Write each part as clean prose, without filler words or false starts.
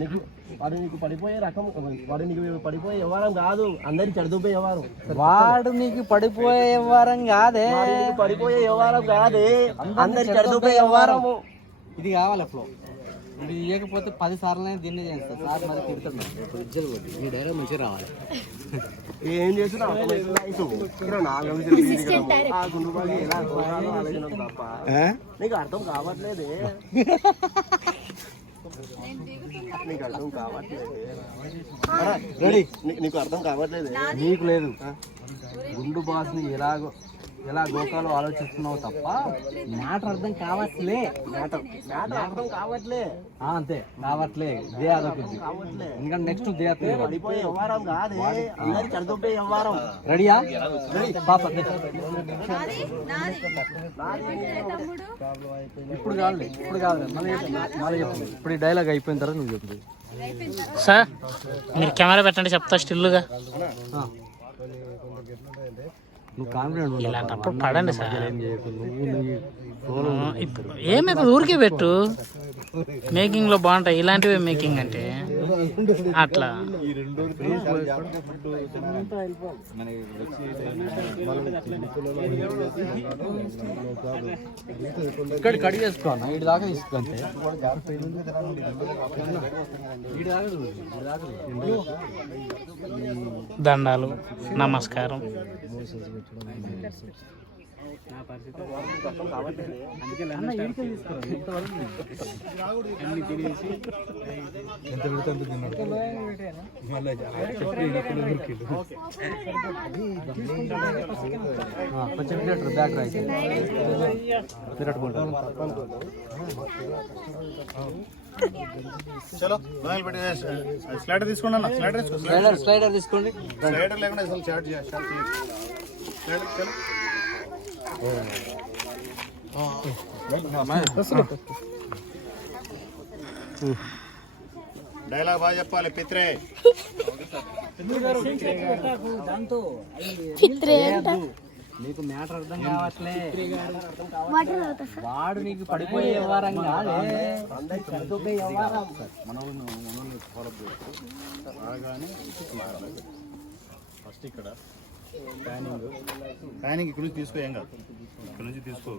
నీకు పడిపోయే రకం, వాడు నీకు పడిపోయే వ్యవహారం కాదు, అందరికి చెడుపోయే వ్యవహారం. వాడు నీకు పడిపోయే వ్యవహారం కాదే, పడిపోయే వ్యవహారం కాదే, అందరికి చెడుపోయే వ్యవహారము. ఇది కావాలి ఫ్లో. ఇది ఇవ్వకపోతే 10 సార్లు దీన్నే చేస్తాను సార్, మరి తిడుతున్నాను. ఇజ్జలు కొట్టి ఈ డైలాగ్ మంచిగా రావాలి. ఏం చేస్తున్నా నీకు అర్థం కావట్లేదే, నీకు అర్థం కావట్లేదు, నీకు అర్థం కావట్లేదు. నీకు లేదు, గుండు బాస్ని ఎలా గోకాలో ఆలోచిస్తున్నావు తప్ప మ్యాటర్ అర్థం కావట్లే. మ్యాటర్ అర్థం కావట్లే, అంతే కావట్లే. దే అదొకటి, ఇంకా నెక్స్ట్ దే పడిపోయే వ్యవహారం కాదే, అందరికి చెడుపోయే వ్యవహారం. రెడీయా పాప? ఇప్పుడు కాదు, మళ్ళీ చెప్పు. ఇప్పుడు ఈ డైలాగ్ అయిపోయిన తర్వాత నువ్వు చెప్పు. సార్ మీరు కెమెరా పెట్టండి, చెప్తా స్టిల్గా. నువ్వు కాన్ఫిడెంట్ ఇలాంటప్పుడు పడండి సార్. ఏమైతే ఊరికే పెట్టు, మేకింగ్ లో బాగుంటాయి ఇలాంటివే. మేకింగ్ అంటే అట్లా ఇక్కడ కట్ చేసుకోవాలి. ఇటు దాకా తీసుకుంటే దండాలు, నమస్కారం. బ్యాక్ రైట్ చలో స్లైడర్ తీసుకోండి అన్న, స్లైడర్ తీసుకోండి. స్లైడర్ లేకుండా అసలు చాట్ చేయాలి. డైలాగ్ బాగా చెప్పాలి. పిత్రే నీకు మ్యాటర్ అర్థం కావట్లే, వాడు నీకు పడిపోయే వ్యవహారం కాదే, అందరికి వ్యవహారం. ఫస్ట్ ఇక్కడ ప్యానింగ్ ఇక్కడ నుంచి తీసుకో, ఏం కాదు, ఇక్కడ నుంచి తీసుకో.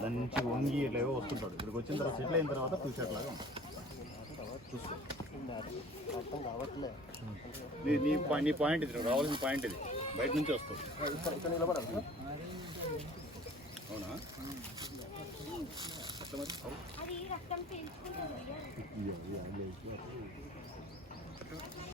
దాని నుంచి వంగి ఇట్లా ఏవో వస్తుంటాడు. ఇక్కడికి వచ్చిన తర్వాత సెటిల్ అయిన తర్వాత ఫ్యూచర్ లాగా చూసుకో. నీ పాయింట్ ఇది, రావాల్సిన పాయింట్ ఇది. బయట నుంచి వస్తావు. అవునా?